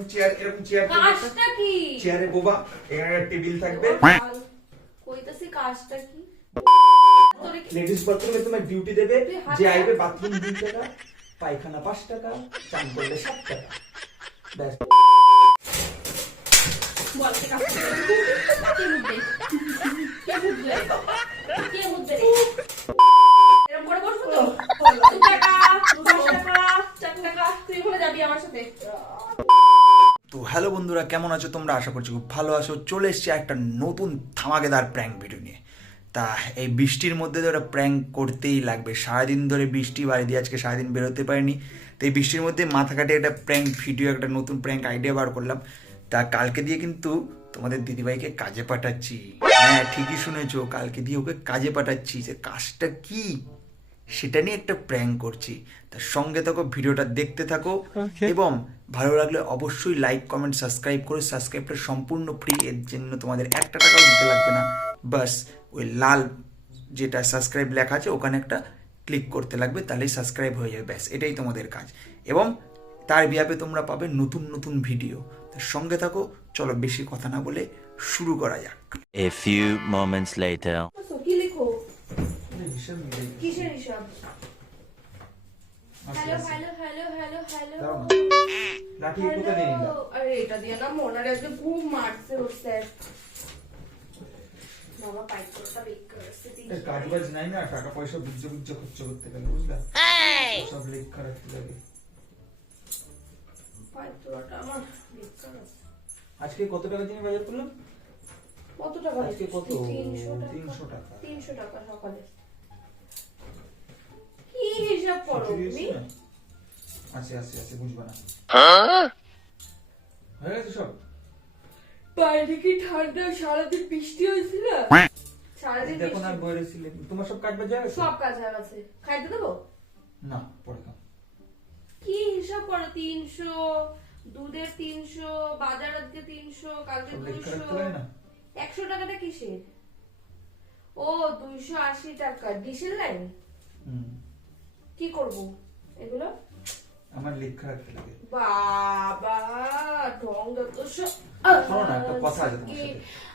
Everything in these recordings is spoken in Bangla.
এরকম চেয়ার এরকম চেয়ার কাজটা কি? চেয়ারে বোবা এখানে টেবিল থাকবে। কইতাছি কাজটা কি? লেডিস বাথরুমে তোমার ডিউটি দেবে যে আইবে বাথরুম দুই টাকা পায়খানা পাঁচ টাকা চান করলে সাত টাকা। ব্যাস। আমার সাথে। তো হ্যালো বন্ধুরা, কেমন আছো তোমরা? আশা করছি খুব ভালো আছো। চলে এসছি একটা নতুন ধামাকেদার প্র্যাঙ্ক ভিডিও নিয়ে। তা এই বৃষ্টির মধ্যে তো একটা প্র্যাঙ্ক করতেই লাগবে। সারাদিন ধরে বৃষ্টি, বাড়ি দিয়ে আজকে সারাদিন বেরোতে পারিনি। তো এই বৃষ্টির মধ্যে মাথা কাটে একটা প্র্যাঙ্ক ভিডিও একটা নতুন প্র্যাঙ্ক আইডিয়া বার করলাম। তা কালকে দিয়ে কিন্তু তোমাদের দিদিভাইকে কাজে পাঠাচ্ছি। হ্যাঁ ঠিকই শুনেছো, কালকে দিয়ে ওকে কাজে পাঠাচ্ছি। যে কাজটা কি? সেটা নিয়ে একটা প্র্যাঙ্ক করছি। তার সঙ্গে থাকো ভিডিওটা দেখতে থাকো এবং ভালো লাগলে অবশ্যই লাইক কমেন্ট সাবস্ক্রাইব করে সাবস্ক্রাইবটা সম্পূর্ণ ফ্রি এর জন্য তোমাদের একটা টাকাও দিতে লাগবে না। বাস ওই লাল যেটা সাবস্ক্রাইব লেখা আছে ওখানে একটা ক্লিক করতে লাগবে তাহলেই সাবস্ক্রাইব হয়ে যাবে। ব্যাস এটাই তোমাদের কাজ। এবং তার বিয়াপে তোমরা পাবে নতুন নতুন ভিডিও তার সঙ্গে থাকো চলো বেশি কথা না বলে শুরু করা যাক। A few moments later. তো কি কিসের হিসাব? Hello, hello, hello, hello, hello. লাঠি হ্যালো। আরে এটা দিয়ে না মনার আজকে খুব মারছে ওর স্যার। বাবা পাইপ করতে বেকার আছে কাজ বাজ নাই না টাকা পয়সা বুঝে বুঝে খরচ করতে গেলে বুঝলা? সব লেখা রাখতে লাগে পাইপ তোলাটা আমার বেকার আছে আজকে কত টাকা দিয়ে বাজার করলাম কত টাকা আজকে কত? তিনশো টাকা। তিনশো টাকা। তিনশো টাকা সকালে। তুমি আছে আছে আছে বুঝবা না। হয়ে গেছে সব? বাইরে কি ঠান্ডা? সারাদিন বৃষ্টি হয়েছিল? সারাদিন দেখো না বইরে ছিলে। তোমার সব কাজ বাজ সব কাজ হয়ে গেছে। খাইতে দেবো? না পরে খাও কি হিসাব করো? তিনশো দুধের তিনশো বাজার আজকে তিনশো কালকে সব লেখা দুইশো। রাখতে লাগে না? একশো টাকাটা কিসের? ও দুইশো আশি টাকা। ডিসেল লাইন হুম। কি করব? এগুলো? আমার লেখা রাখতে লাগে। বাবা ঢং সব- শোনো না, একটা কথা আছে কি,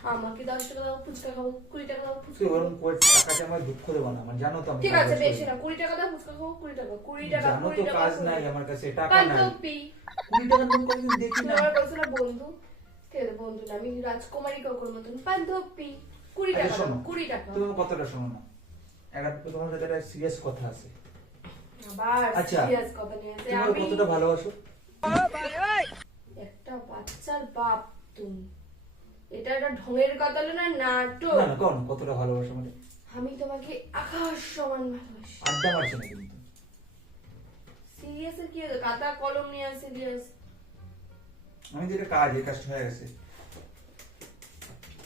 আমাকে দশ টাকা দাও ফুচকা খাব কুড়ি টাকা দাও ফুচকা। ওরকম টাকাতে আমার দুঃখ দেবো না আমার জানো তো আমি ঠিক আছে বেশি না কুড়ি টাকা দাও ফুচকা খাব কুড়ি টাকা কুড়ি টাকা জানো তো টাকা কাজ নাই আমার কাছে টাকা নাই। কুড়ি নোট কোনোদিন দেখি না। আমার বলছো না বন্ধু কে বন্ধু না আমি রাজকুমারী কাকুর মতন কুড়ি আচ্ছা, টাকা কুড়ি টাকা। তুমি কথাটা শোনো না। একটা তোমার সাথে একটা সিরিয়াস কথা আছে। আচ্ছা। তুমি আমি কতটা ভালোবাসো? একটা বাচ্চার বাপ তুমি। এটা একটা ঢঙের কথা না নাটক। না না কতটা ভালোবাসো মানে আমি তোমাকে আকাশ সমান ভালোবাসি। আড্ডা মারছে না কিন্তু সিরিয়াস কি হলো? খাতা কলম নিয়ে সিরিয়াস আমি যেটা কাজ এই কাজটা হয়ে গেছে।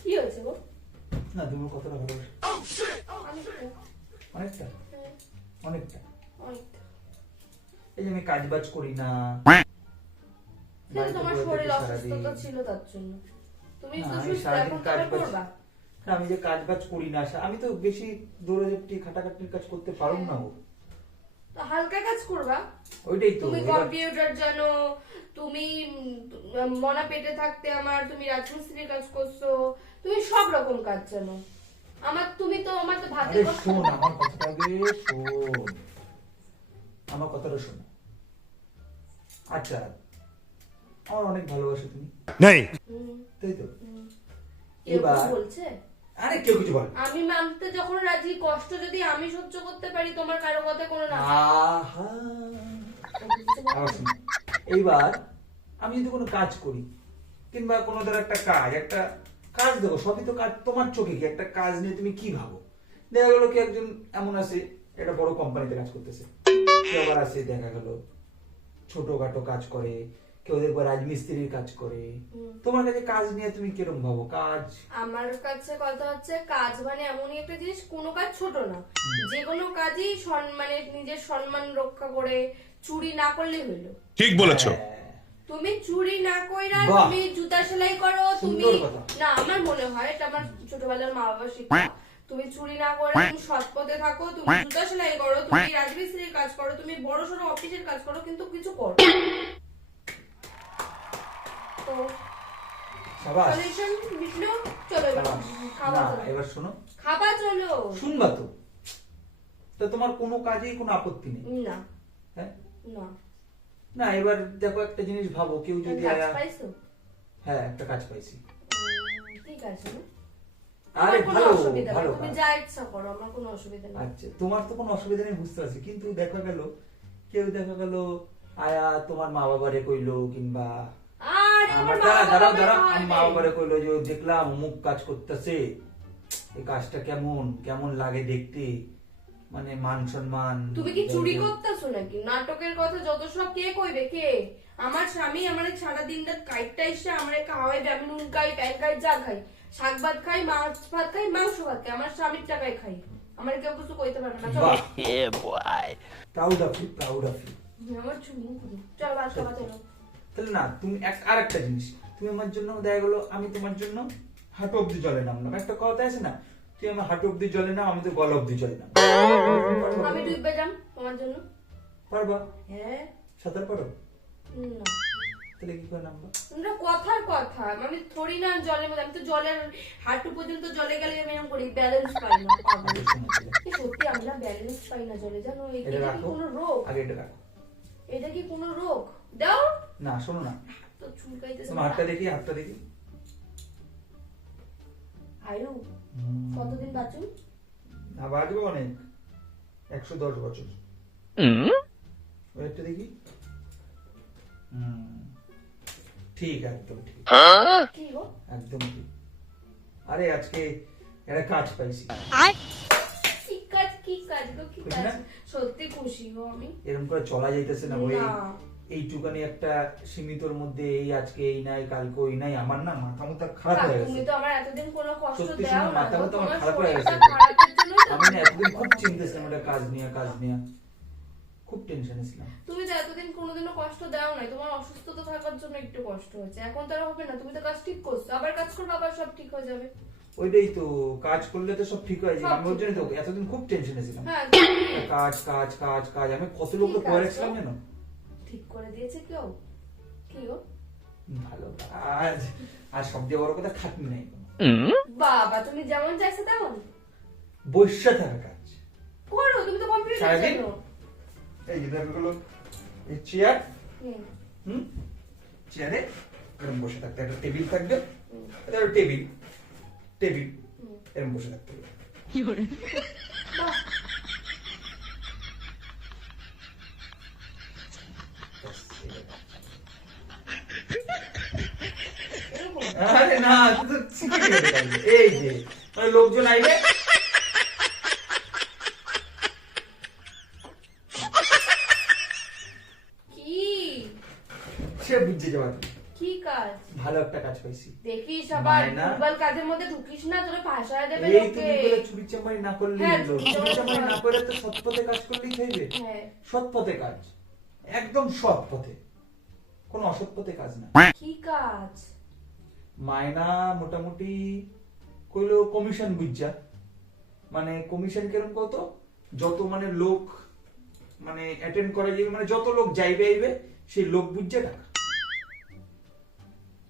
কি হয়েছে গো? না তুমি কতটা ভালোবাসো? অনেকটা। অনেকটা? হ্যাঁ, অনেকটা অনেকটা? এই যে আমি কাজ বাজ করি না। তোমার শরীর অসুস্থতা ছিল তার জন্য। তুমি আমি সুস্থ সারাদিন এখন কাজ কাজ করবা। আমি যে কাজ বাজ করি না আমি তো বেশি দৌড়াদৌড়ি খাটাখাটির কাজ করতে পারুম না। গো হালকা কাজ করবা। ওইটাই তো তুমি কম্পিউটার জানো তুমি মনা পেটে থাকতে আমার তুমি রাজমিস্ত্রির কাজ করছ তুমি সব রকম কাজ জানো। আমার তুমি তো আমার তো ভাতে আরে শোন আমার কথাটা আগে শোন। আমার কথাটা শোন। আচ্ছা আমার অনেক ভালোবাসো তুমি। হুম, তাই তো? এবার- বলছে? আরে কেউ কিছু বল। আমি মানতে যখন রাজি কষ্ট যদি আমি সহ্য করতে পারি তোমার কারও কথা কোনো না। আহা। এইবার আমি যদি কোনো কাজ করি কিংবা কোনো ধর একটা কাজ একটা কাজ দেবো সবই তো কাজ তোমার চোখে কি? একটা কাজ নিয়ে তুমি কি ভাবো? দেখা গেলো কি একজন এমন আছে একটা বড় কোম্পানিতে কাজ করতেছে। আবার আছে দেখা গেল ছোটখাটো কাজ করে কেউ দেখব রাজমিস্ত্রির কাজ করে। তোমার কাছে কাজ নিয়ে তুমি কিরম ভাবো? কাজ? আমার কাছে কথা হচ্ছে কাজ মানে এমনই একটা জিনিস কোনো কাজ ছোট না। যে কোনো কাজই সন- মানে নিজের সম্মান রক্ষা করে চুরি না করলেই হইল। ঠিক বলেছ। হ্যাঁ। তুমি চুরি না কইরা। তুমি জুতা সেলাই করো তুমি না আমার মনে হয় এটা আমার ছোটবেলার মা বাবা শিক্ষা তুমি চুরি না করে তুমি সৎ পথে থাকো তুমি জুতা সেলাই করো তুমি রাজমিস্ত্রির কাজ করো তুমি বড় সড়ো অফিসের কাজ করো কিন্তু কিছু করো তো সলিউশন মিটলো চলো এবার সাবাস। খাওয়া না চলো। এবার শোনো। খাবার চলো। শুনবা তো। তো তোমার কোনো কাজেই কোনো আপত্তি নেই? না। হ্যাঁ? না। না এবার দেখো একটা জিনিস ভাবো কেউ যদি কাজ পাইছো? হ্যাঁ একটা কাজ পাইছি। ঠিক আছে। না? আরে ভালো ভালো তুমি যা ইচ্ছা করো আমার কোনো অসুবিধা নেই। আচ্ছা তোমার তো কোনো অসুবিধা নেই বুঝতে পারছি। কিন্তু দেখা গেল কেউ দেখা গেল আয়া তোমার মা বাবারে কইলো কিংবা আমার মা বাবারে কইলো যে দেখলাম কাজ করতেছে। এই কাজটা কেমন কেমন লাগে দেখতে? মানে মান সম্মান তুমি কি চুরি করতেছো নাকি? নাটকের কথা যত সব কে কইবে কে? আমার স্বামী আমার সারা দিন রাত কাইটটা এসে আমার খাওয়াই আমি নুন খাই প্যান খাই যা খাই শাক ভাত খাই মাছ ভাত খাই মাংস ভাত খাই। আমার স্বামীর টাকায় খাই। আমার কেউ কিছু কইতে পারবে না। চলো। Proud of you proud of you আমার চুরি চল ভাত খাওয়া চলো তাহলে না তুমি এক আর একটা জিনিস। তুমি আমার জন্য দেখা গেলো আমি তোমার জন্য হাঁটু অব্দি জলে নামলাম। একটা কথা আছে না তুই আমার হাঁটু অব্দি জলে নাম আমি তো গলা অব্দি জলে নাম। আমি ডুববে যাম তোমার জন্য। পারবা? হ্যাঁ। সাঁতার পারো? না। তাহলে কি করে নামবা? তোমরা কথার কথা। আমি থোড়ি না জলের মধ্যে। আমি তো জলের হাঁটু পর্যন্ত জলে গেলে আমি এরকম করি ব্যালেন্স পাই না। এই সত্যি আমি না ব্যালেন্স পাই না জলে জানো? এটা কি কোনো রোগ? আগে এটা রাখো। এটা কি কোনো রোগ? দাও। না শোনো না। তো চুলকাইতেছে তোমার হাতটা দেখি হাতটা দেখি। আয়ু কতদিন বাঁচুন? না বাজবে অনেক। একশো দশ বছর। ওয়েটটা দেখি। হুম, ঠিক একদম ঠিক। একদম ঠিক। আরে আজকে একটা কাজ পাইছি। কি কাজ কি কাজ গো কি খুশি কাজ? না? সত্যি খুশি গো আমি। এরকম করে চলা যাইতেছে না ওই এইটুকানি একটা সীমিতর মধ্যে এই আজকে এই নাই কালকে ওই নাই আমার না মাথা মুথা খারাপ হয়ে তুমি গেছে। তো আমার এতদিন কোনো কষ্ট দাও শুনে মাথা আমার খারাপ হয়ে গেছে। আমি না এতদিন খুব কাজ নিয়ে কাজ নিয়ে। খুব টেনশন ছিলাম। তুমি তো এতদিন কোনোদিনও কষ্ট দাও নাই তোমার অসুস্থতা থাকার জন্য একটু কষ্ট হয়েছে। এখন তো আর হবে না তুমি তো কাজ ঠিক করছ আবার কাজ করবে আবার সব ঠিক হয়ে যাবে। ওইটাই তো কাজ করলে তো সব ঠিক হয়ে যাবে আমি ওর জন্য তো এতদিন খুব টেনশনে ছিলাম। হ্যাঁ কাজ কাজ কাজ কাজ আমি কত লোককে করে। রাখছিলাম জানো? ঠিক করে দিয়েছে কেউ কি গো ভালো কাজ। আর সব দিয়ে বড় কথা খাটনি নাই বাবা তুমি যেমন চাইছো তেমন। বসে থাকা কাজ। করো তুমি তো কম্পিউটার সারাদিন? এই যে দেখো গুলো এই চেয়ার হুম, চেয়ারে এরকম বসে থাকতে একটা টেবিল থাকবে এটা একটা টেবিল টেবিল। এরকম বসে থাকতে হবে আরে না। এই যে মানে লোকজন আইবে কি কি কাজ? ভালো একটা কাজ পাইছি। দেখিস আবার মায়না? কাজের মধ্যে ঢুকিস না তোরা ভাষায় দেবে এই লোকে। তুমি করে চুরি চামারি না করলে হ্যাঁ, চুরি চামারি না করে তো সৎ পথে কাজ করলেই হইবে হ্যাঁ। সৎ পথে কাজ। একদম সৎ পথে। কোনো অসৎ পথে কাজ না। কি কাজ? মায়না মোটামুটি কইলো কমিশন বুঝছা মানে কমিশন কীরকম কত? যত মানে লোক মানে অ্যাটেন্ড করা যাবে মানে যত লোক যাইবে আইবে সেই লোক বুঝছে টাকা।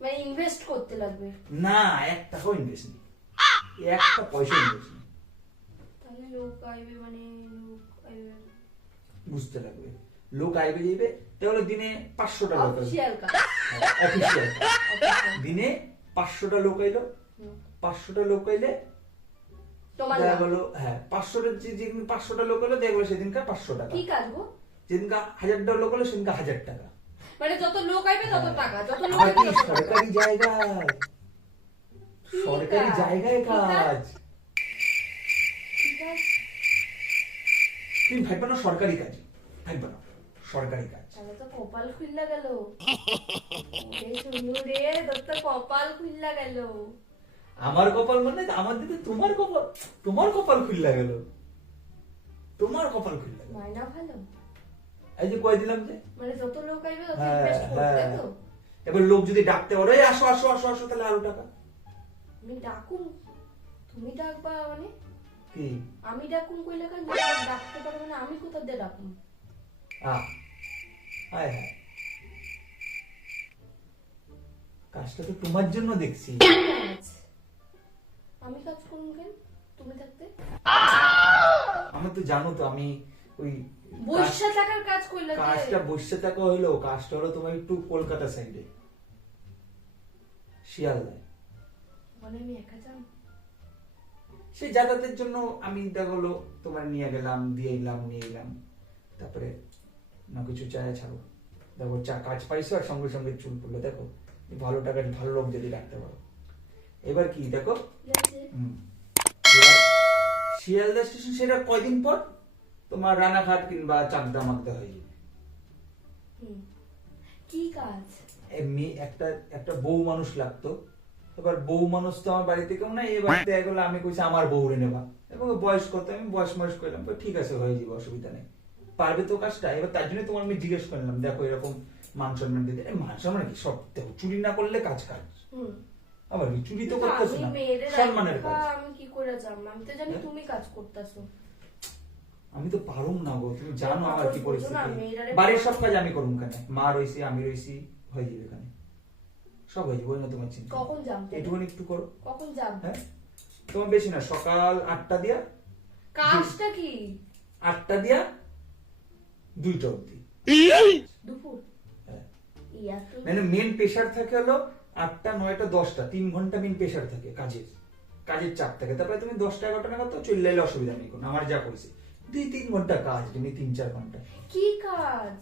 মানে ইনভেস্ট করতে লাগবে। না এক টাকাও ইনভেস্ট নেই। একটা পয়সা ইনভেস্ট নেই। তাহলে লোক আইবে মানে লোক আইবে। বুঝতে লাগবে। লোক আইবে যাইবে তাহলে দিনে পাঁচশোটা লোক অফিসিয়াল Official। দিনে পাঁচশোটা লোক আইলো। পাঁচশোটা লোক আইলে দেখা গেলো হ্যাঁ পাঁচশোটা যেদিন পাঁচশোটা লোক হলো দেখা গেলো সেদিনকার পাঁচশো টাকা। হাজারটা লোক হলো সেদিনকা হাজার টাকা। মানে যত লোক আইবে তত টাকা যত লোক আইবে সরকারি জায়গায়। কি সরকারি জায়গায় কাজ? তুমি না সরকারি কাজ? না। সরকারি কাজ। তাহলে তো কপাল খুললা গেল। রে তোর তো কপাল খুললা গেল। আমার কপাল মানে আমার দিকে তোমার কপাল তোমার কপাল খুললা গেল। তোমার কপাল খুললা গেল। মায়না ভালো? এই যে দিলাম যে? মানে যত লোক আইবে তত হ্যাঁ, ইনভেস্ট করতে হ্যাঁ। তো? এবার লোক যদি ডাকতে পারো এই আসো আসো আসো আসো তাহলে আরও টাকা। আমি ডাকুম তুমি ডাকবা মানে? কি? আমি ডাকুম কইলে কেন? ডাকতে পারবে না আমি কোথা দিয়ে ডাকুম আহ। হায় হায়। কাজটা তো তোমার জন্য দেখছি। আমি কাজ করুন কেন? তুমি থাকতে। আমি তো জানো তো আমি ওই বৈশা টাকার কাজ করলে কাজটা বসে থাকা হলো কাজটা হলো তোমার একটু কলকাতা সাইডে শিয়ালদায়। মানে আমি একা যাম সেই যাতায়াতের জন্য আমি তোমার নিয়ে গেলাম দিয়ে এলাম নিয়ে এলাম। তারপরে না কিছু চায় ছাড়ো। দেখো চা কাজ পাইছো আর সঙ্গে সঙ্গে চুল পড়ল দেখো। ভালো টাকা ভালো লোক যদি রাখতে পারো। এবার কি দেখো। শিয়ালদা স্টেশন সেটা কয়দিন পর? তোমার রানাঘাট কিংবা চাকদা মাকদা হয়ে যাবে। কি কাজ? এমনি একটা একটা বউ মানুষ লাগতো। এবার বউ মানুষ তো আমার বাড়িতে কেউ না এই বাড়িতে এগুলো আমি কইছি আমার বউ রে নেবা। এবং বয়স কত আমি বয়স ময়স করলাম তো ঠিক আছে হয়ে যাবে অসুবিধা নেই। পারবে তো কাজটা এবার তার জন্য তোমার আমি জিজ্ঞেস করলাম দেখো এরকম মান সম্মান দিতে। মান সম্মান কি সব দেখো চুরি না করলে কাজ কাজ হুম। আবার চুরি তো করতেছ না সম্মানের কাজ। আমি কি করে জানব আমি তো জানি হ্যাঁ? তুমি কাজ করতেছো। আমি তো পারুম না গো তুমি জানো আমার কি পরিস্থিতি। বাড়ির সব কাজ আমি করুম কেন? মা রইছি আমি রইছি হয়ে যাবে এখানে। সব হয়ে যাবে না তোমার চিন্তা। কখন যাম তুমি? একটু করো। কখন যাম হ্যাঁ? তোমার বেশি না সকাল আটটা দিয়া কাজটা কি? আটটা দিয়া দুইটা অবধি। দুপুর? হ্যাঁ। ইয়া মানে মেন প্রেশার থাকে হলো আটটা নয়টা দশটা। তিন ঘণ্টা মেন প্রেশার থাকে কাজের। কাজের চাপ থাকে। তারপরে তুমি দশটা এগারোটা নাগাদ তো চলে এলে অসুবিধা নেই কোনো আমার যা করেছে। দুই তিন ঘণ্টা কাজ তুমি তিন চার ঘণ্টা। কি কাজ?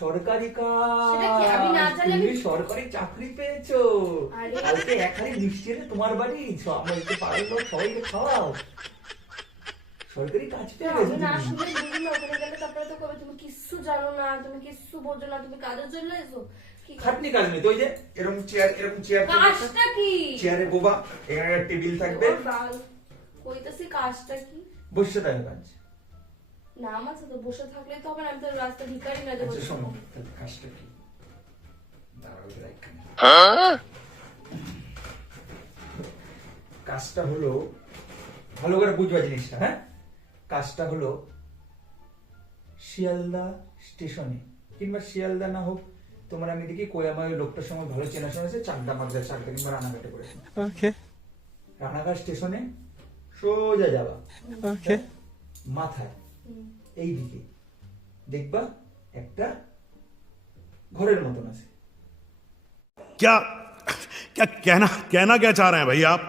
সরকারি কাজ। তুমি সরকারি চাকরি পেয়েছ। কালকে মিষ্টি এনে তোমার বাড়ি আমার একটু পাড়ার লোক সবাইকে খাওয়াও সরকারি কাজ পেয়ে আমি গেছো না শুনে ওখানে গেলে তারপরে তো কবে তুমি কিচ্ছু জানো না তুমি কিচ্ছু বোঝো না তুমি কাজের জন্য এসো। কি খাটনি কাজ নেই তো ওই যে এরকম চেয়ার এরকম চেয়ার কাজটা কি? চেয়ারে বোবা এখানে একটা টেবিল থাকবে। কইতাছি কাজটা কি? বসে থাকবে কাজ। নাম আছে তো বসে থাকলে তো হবে না আমি তো রাস্তা ভিকারি না যে আচ্ছা শোনো কাজটা কি? দাঁড়াও এখানে। কাজটা হলো ভালো করে বুঝবা জিনিসটা হ্যাঁ? কাজটা হলো শিয়ালদা স্টেশনে কিংবা শিয়ালদা না হোক তোমার আমি দেখি কোয়ামা লোকটার সঙ্গে ভালো চেনাশোনা আছে চাকদা মাকদা চাকদা কিংবা রানাঘাটে করেছে. রানাঘাট স্টেশনে সোজা যাবা Okay. মাথায় হুম। এই দিকে দেখবা একটা ঘরের মতন আছে क्या क्या कहना कहना क्या चाह रहे हैं भाई आप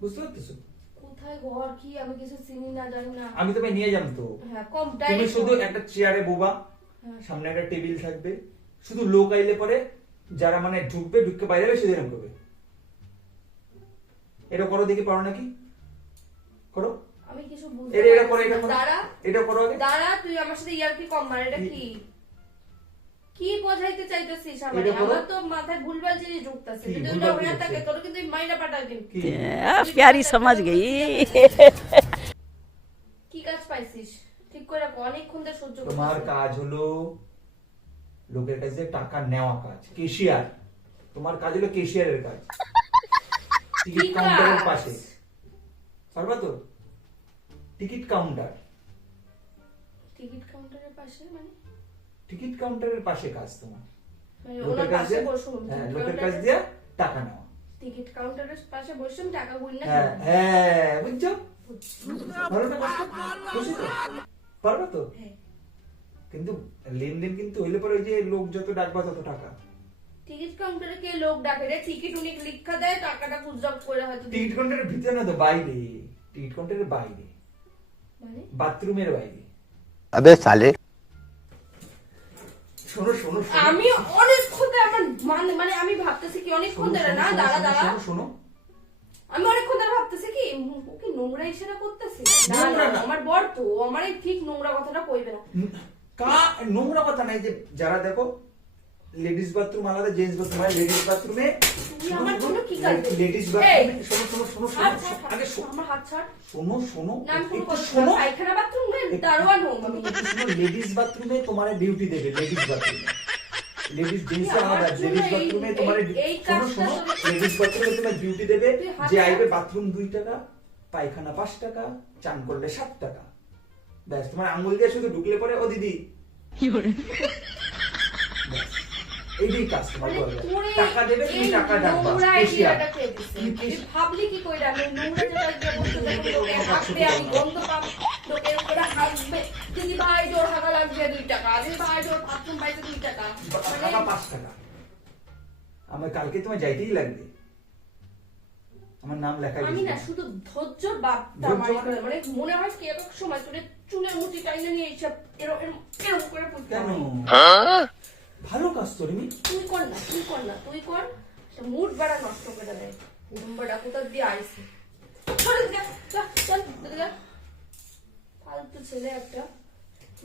বুঝতে পারতেছো কোথায় ঘর কি আমি কিছু চিনি না জানি না আমি তোমায় নিয়ে যাম তো হ্যাঁ কম তুমি ডাইরেক্ট শুধু একটা চেয়ারে বোবা হ্যাঁ। সামনে একটা টেবিল থাকবে শুধু লোক আইলে পরে যারা মানে ঢুকবে ঢুককে বাইরে হবে সেদিন করবে এটা করো দেখি পারো নাকি? করো। আমি কিছু বুঝি এটা এটা করো এটা করো। দাঁড়া এটা করো আগে। দাঁড়া তুই আমার সাথে ইয়ারকি কম মার এটা কি? কি বোঝাইতে চাইতেছিস আমারে? আমার তো মাথায় ভুলভাল জিনিস ঢুকতাছে। যদি ওটা হয়ে থাকে তোর কিন্তু মাইনা পাঠাই দিন কি? প্যারি সমাজ গই। কি কাজ পাইছিস? ঠিক করে অনেকক্ষণ ধরে সহ্য তোমার কাজ হলো লোকের কাছে টাকা নেওয়া কাজ কেশিয়ার। তোমার কাজ হলো কেশিয়ারের কাজ। টিকিট কাউন্টারের পাশে। পারবা তো টিকিট কাউন্টার। টিকিট কাউন্টারের পাশে মানে? টিকিট কাউন্টারের পাশে কাজ তোমার। মানে লোকের কাছ দিয়ে হ্যাঁ লোকের কাছ দিয়ে টাকা নেওয়া। টিকিট কাউন্টারের পাশে বসুন টাকা না হ্যাঁ হ্যাঁ বুঝছ? পারবা তো? হ্যাঁ। কিন্তু লেনদেন কিন্তু হইলে পরে ওই যে লোক যত ডাকবা তত টাকা। মানে? আমি অনেকক্ষণ মানে, মানে আমি ভাবতেছি কি অনেকক্ষণ ধরে না? শোনো আমি অনেকক্ষণ ধরে ভাবতেছি কি ওকে নোংরা ইশারা করতেছে? আমার বর তো আমার ঠিক নোংরা কথাটা কইবে না। কা নোংরা কথা নাই যে যারা দেখো লেডিস বাথরুম আলাদা জেন্টস বাথরুম হয় লেডিস বাথরুমে আমার জন্য কি? লেডিস বাথরুমে শোনো শোনো শোনো শোনো আগে শোনো আমার হাত ছাড়। শোনো শোনো না একটু শোনো। শোনো পায়খানা বাথরুম দারোয়ান হোম। আমি লেডিস বাথরুমে তোমার ডিউটি দেবে লেডিস বাথরুমে লেডিস জেন্টস আলাদা লেডিস বাথরুমে তোমার শোনো শোনো লেডিস বাথরুমে তোমার ডিউটি দেবে যে আইবে বাথরুম দুই টাকা পায়খানা পাঁচ টাকা চান করলে সাত টাকা। ব্যাস তোমার আঙ্গুল দিয়ে শুধু ঢুকলে পরে ও দিদি। ব্যাস। এইটাই কাস্টমার করবে টাকা দেবে তুমি টাকা ডাকবা নোংরা ক্যাশিয়ার আইডিয়াটা কে দিছে? তুমি তুই ক্যাশ- ভাবলি কি কইরা আমি নোংরা জায়গায় গিয়ে বসে হাসবে, আমি গন্ধ পাবো, লোকে করে হাসবে। দিদি ভাই জোর হাগা লাগছে দুই টাকা দিদি ভাই জোর বাথরুম পাইছে দুই টাকা টাকা টাকা। আমার কালকে তোমার যাইতেই লাগবে। আমার নাম লেখা আমি না শুধু ধৈর্যর ধৈর্য মারি মানে- মানে মনে হয় কি এক সময় তোরে চুলের মুঠি টাইনে নিয়ে এইসব এরকম এরকম করে কেন? হয়। ভালো কাজ তো, রিমি। তুই কর না, তুই কর না, তুই কর। মুড বাড়া নষ্ট করে দেয় উড়ুম্বাটা কোথা দিয়ে আইসি ফালতু ছেলে একটা।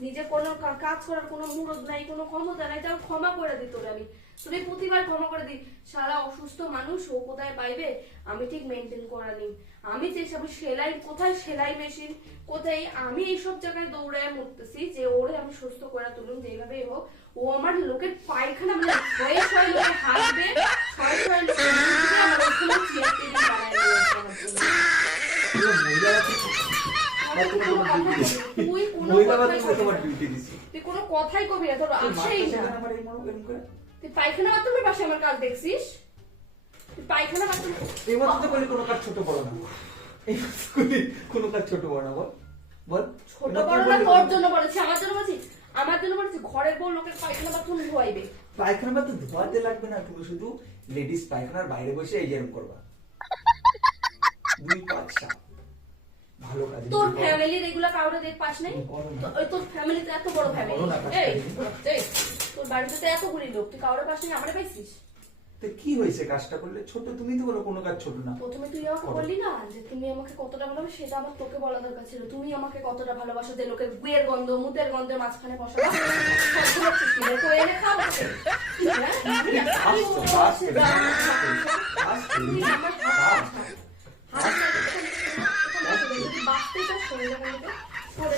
নিজে কোনো কাজ করার কোনো মুরদ নাই, কোনো ক্ষমতা নাই, তাও ক্ষমা করে দিত আমি। তুমি প্রতিবার ক্ষমা করে দিই সারা অসুস্থ মানুষ ও কোথায় পাইবে আমি ঠিক মেনটেন করা নেই আমি যে সব সেলাই কোথায় সেলাই মেশিন কোথায় আমি এইসব জায়গায় দৌড়ায় মরতেছি যে ওরে আমি সুস্থ করে তুলুন যেভাবে হোক ও আমার লোকের পায়খানা মানে ছয় ছয় লোকে হাসবে ছয় ছয় লোকে আমার আমার। তুই কোনো কথাই কবি না। ডিউটি দিছি তুই কোনো কথাই কবি না তোর আসেই না তুই পায়খানা বাথরুমের পাশে আমার কাজ দেখছিস? তুই পায়খানা বাথরুম এই মতো তো বলি কোনো কাজ ছোট বড় না। এই মতো বলি কোনো কাজ ছোট বড় না বল। বল। ছোট বড় না তোর জন্য বলেছি আমার জন্য বলছি আমার জন্য বলেছি ঘরের বউ লোকের পায়খানা বাথরুম ধোয়াইবে। পায়খানা তো ধোয়াতে লাগবে না তুমি শুধু লেডিস পায়খানার বাইরে বসে এই যেরকম করবা। দুই পাঁচ সাত ভালো কাজ তোর ফ্যামিলির এগুলা কাউরে দেখ পাস নাই? তোর ফ্যামিলিতে এত বড় ফ্যামিলি এই। তোর বাড়িতে তো এতগুলি লোক তুই কাউরে নাই আমারে পাইছিস? তো কি হয়েছে কাজটা করলে? ছোট তুমি তো বলো কোনো কাজ ছোট না। প্রথমে তুই আমাকে বললি না যে তুমি আমাকে কতটা ভালোবাসো সেটা আমার তোকে বলা দরকার ছিল। তুমি আমাকে কতটা ভালোবাসো যে লোকের গুয়ের গন্ধ মুতের গন্ধের মাঝখানে। যদি বাঁচতে চাস? সরে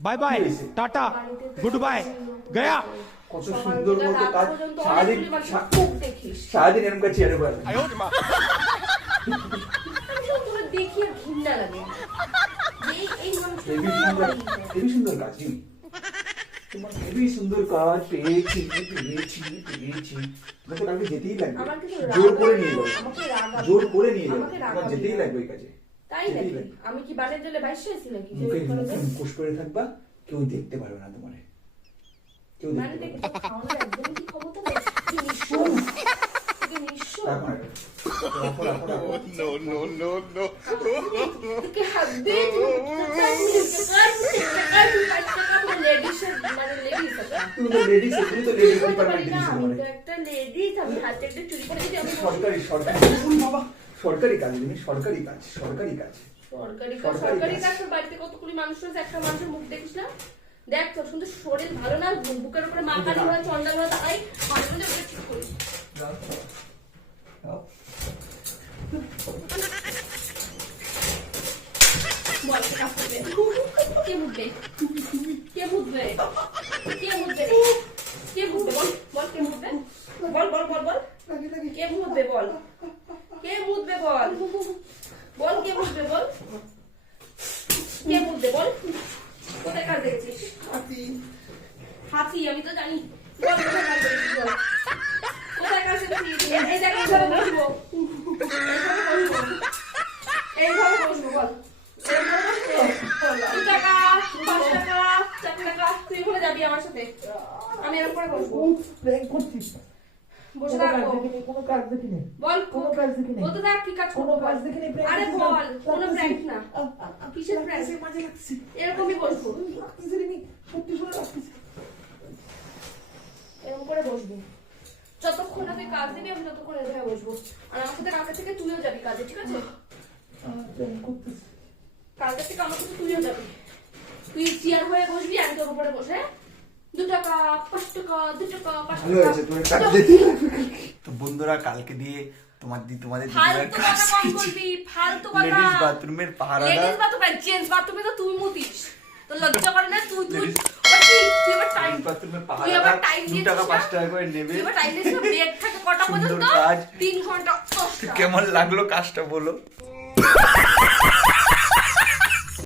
বাই বাই টাটা গুড বাই গয়া কত সুন্দর মতো কাজ। সারাদিন সারাদিন এরকম কাছে এরকম সুন্দর সুন্দর কাজ সুন্দর কাজ পেয়েছি পেয়েছি পেয়েছি। যেতেই লাগবে। জোর করে নিয়ে যাবে জোর করে নিয়ে যাবে যেতেই লাগবে ওই কাজে। তাই নাকি? আমি কি বানের জলে বাইশ হয়েছি নাকি? মুখে মুখে মুখোশ করে থাকবা কেউ দেখতে পারবে না তোমারে। কেউ মানে দেখতে পারবে না। মানে মানে পারি সরকারি সরকারি। বাবা। সরকারি কাজ তুমি সরকারি কাজ সরকারি কাজ। সরকারি কাজ সরকারি কাজ। তোর বাড়িতে কতগুলি মানুষ রয়েছে একটা মানুষের মুখ দেখিস না। দেখ তোর সুন্দর শরীর ভালো না বুকের উপরে মা কালী হয় চন্ডাল হয় তাই মাঝে মাঝে ওটা ঠিক করিস। বল কে করবে কে মুতবে কে মুতবে কে মুতবে বল বল কে মুতবে বল বল বল বল। কে বুঝবে বল? কে বুঝবে বল? বল কে বুঝবে বল? কে বুঝবে বল? কোথায় কাজ দেখেছিস? হাতি। আমি তো জানি। বল কোথায় কাজ দেখছিস বল কোথায় কাজ দেখছিস এই এই দেখ এইভাবে বসবো এইভাবে বসবো এইভাবে বসবো বল এইভাবে বসবো দু টাকা পাঁচ টাকা চার টাকা তুই ওখানে যাবি আমার সাথে আমি এরকম করে বসবো বসে থাকব কোনো কাজ দেখিনি বল কোনো কাজ দেখিনি বলতে থাক কি কাজ কোনো কাজ বল। দেখিনি আরে বল কোনো প্র্যাঙ্ক না। কিসের প্র্যাঙ্ক লাগতেছে, মাঝে লাগতেছে। এরকমই বসবো লাগতেছে রে, সত্যি সত্যি লাগতেছে। এরকম করে বসবো। যতক্ষণ না কাজ দিবি আমি ততক্ষণ এভাবে বসবো। আর আমার সাথে কালকে থেকে তুইও যাবি কাজে ঠিক আছে? আহ, prank করতেছে। কালকে থেকে আমার সাথে তুইও যাবি। তুই চেয়ার হয়ে বসবি আমি তোর উপরে বসে। তো বন্ধুরা কালকে দিয়ে তোমার দি তোমাদের ফালতু কাজ কথা কম বলবি ফালতু কথা। লেডিস বাথরুমের লেডিস বাথরুমে জেন্টস বাথরুমে তো তুই মুতিস। তো লজ্জা করে না? তুই টাইম তুই টাকা টাকা করে নেবে। তুই আবার টাইম দিয়েছিস ব্রেক থাকে কটা সুন্দর পর্যন্ত? কাজ। তিন ঘণ্টা। কেমন লাগল কাজটা বলো?